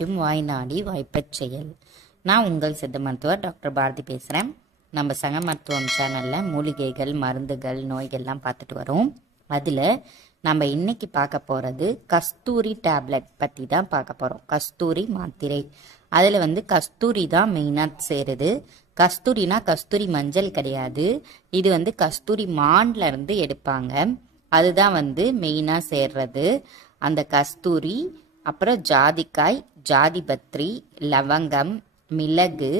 வாய்க்கும் வாய் நாடி வாய்ப்பச் செயல். நான் உங்கள் சித்த மருத்துவர் டாக்டர் பாரதி பேசுகிறேன். நம்ம சங்க மருத்துவம் சேனலில் மூலிகைகள், மருந்துகள், நோய்கள்லாம் பார்த்துட்டு வரோம். அதில் நம்ம இன்னைக்கு பார்க்க போகிறது கஸ்தூரி டேப்லெட் பற்றி தான் பார்க்க போகிறோம். கஸ்தூரி மாத்திரை. அதில் கஸ்தூரி தான் மெயினாக சேருது. கஸ்தூரினா கஸ்தூரி மஞ்சள் கிடையாது. இது கஸ்தூரி மான்ல இருந்து எடுப்பாங்க. அதுதான் மெயினாக சேர்றது. அந்த கஸ்தூரி, அப்புறம் ஜாதிக்காய், ஜாதிபத்ரி, லவங்கம், மிளகு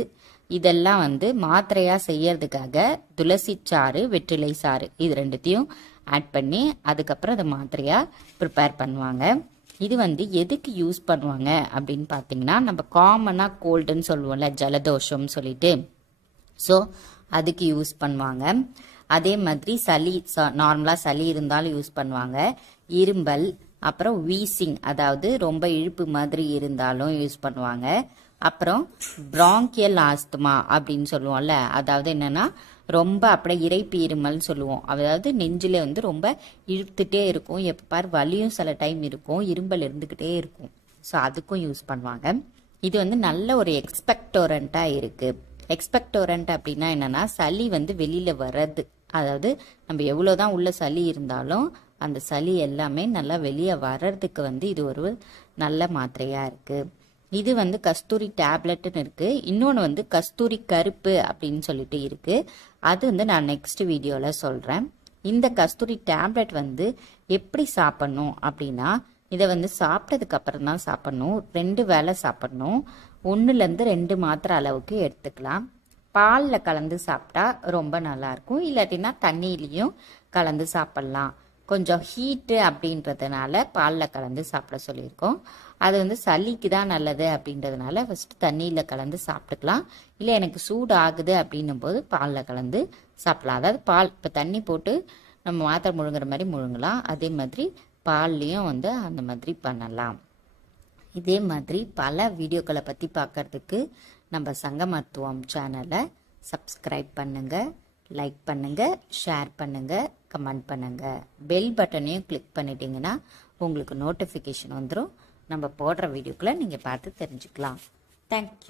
இதெல்லாம் மாத்திரையாக செய்யறதுக்காக துளசி சாறு, வெற்றிலை சாறு இது ரெண்டுத்தையும் ஆட் பண்ணி அதுக்கப்புறம் அதை மாத்திரையாக ப்ரிப்பேர் பண்ணுவாங்க. இது எதுக்கு யூஸ் பண்ணுவாங்க அப்படின்னு பார்த்தீங்கன்னா, நம்ம காமனாக கோல்டுன்னு சொல்லுவோம்ல, ஜலதோஷம் சொல்லிட்டு, ஸோ அதுக்கு யூஸ் பண்ணுவாங்க. அதே மாதிரி சளி, நார்மலாக சளி இருந்தாலும் யூஸ் பண்ணுவாங்க. இரும்பல், அப்புறம் வீசிங், அதாவது ரொம்ப இழுப்பு மாதிரி இருந்தாலும் யூஸ் பண்ணுவாங்க. அப்புறம் பிராங்கியல் ஆஸ்துமா அப்படின்னு சொல்லுவோம்ல, அதாவது என்னன்னா ரொம்ப அப்படியே இறைப்பு இருமல் சொல்லுவோம். அதாவது நெஞ்சில ரொம்ப இழுத்துட்டே இருக்கும், எப்போ பார் வலியும் சில டைம் இருக்கும், இரும்பல் இருந்துக்கிட்டே இருக்கும். ஸோ அதுக்கும் யூஸ் பண்ணுவாங்க. இது நல்ல ஒரு எக்ஸ்பெக்டோரண்டா இருக்கு. எக்ஸ்பெக்டோரண்ட் அப்படின்னா என்னன்னா, சளி வெளியில வர்றது, அதாவது நம்ம எவ்வளோதான் உள்ள சளி இருந்தாலும் அந்த சளி எல்லாமே நல்லா வெளியே வர்றதுக்கு இது ஒரு நல்ல மாத்திரையா இருக்கு. இது கஸ்தூரி டேப்லெட்னு இருக்கு. இன்னொன்று கஸ்தூரி கருப்பு அப்படின்னு சொல்லிட்டு இருக்கு. அது நான் நெக்ஸ்ட் வீடியோல சொல்றேன். இந்த கஸ்தூரி டேப்லெட் எப்படி சாப்பிடணும் அப்படின்னா, இதை சாப்பிட்டதுக்கு அப்புறம் தான் சாப்பிடணும். 2 வேளை சாப்பிடணும். 1லேருந்து 2 மாத்திரை அளவுக்கு எடுத்துக்கலாம். பாலில் கலந்து சாப்பிட்டா ரொம்ப நல்லா இருக்கும். இல்லாட்டினா தண்ணியிலையும் கலந்து சாப்பிடலாம். கொஞ்சம் ஹீட்டு அப்படின்றதுனால பாலில் கலந்து சாப்பிட சொல்லியிருக்கோம். அது சளிக்கு தான் நல்லது அப்படின்றதுனால ஃபர்ஸ்ட் தண்ணியில் கலந்து சாப்பிட்டுக்கலாம். இல்லை எனக்கு சூடு ஆகுது அப்படின்னும் போது பாலில் கலந்து சாப்பிடலாம். அதாவது பால், இப்போ தண்ணி போட்டு நம்ம மாத்திரை முழுங்குற மாதிரி முழுங்கலாம். அதே மாதிரி பால்லையும் அந்த மாதிரி பண்ணலாம். இதே மாதிரி பல வீடியோக்களை பற்றி பார்க்கறதுக்கு நம்ம சங்க மருத்துவம் சேனலை சப்ஸ்கிரைப் பண்ணுங்க, லைக் பண்ணுங்க, ஷேர் பண்ணுங்க, கமெண்ட் பண்ணுங்க. பெல் பட்டனையும் கிளிக் பண்ணிட்டீங்கன்னா உங்களுக்கு நோட்டிஃபிகேஷன் வந்துடும். நம்ம போடுற வீடியோக்களை நீங்கள் பார்த்து தெரிஞ்சுக்கலாம். தேங்க்யூ.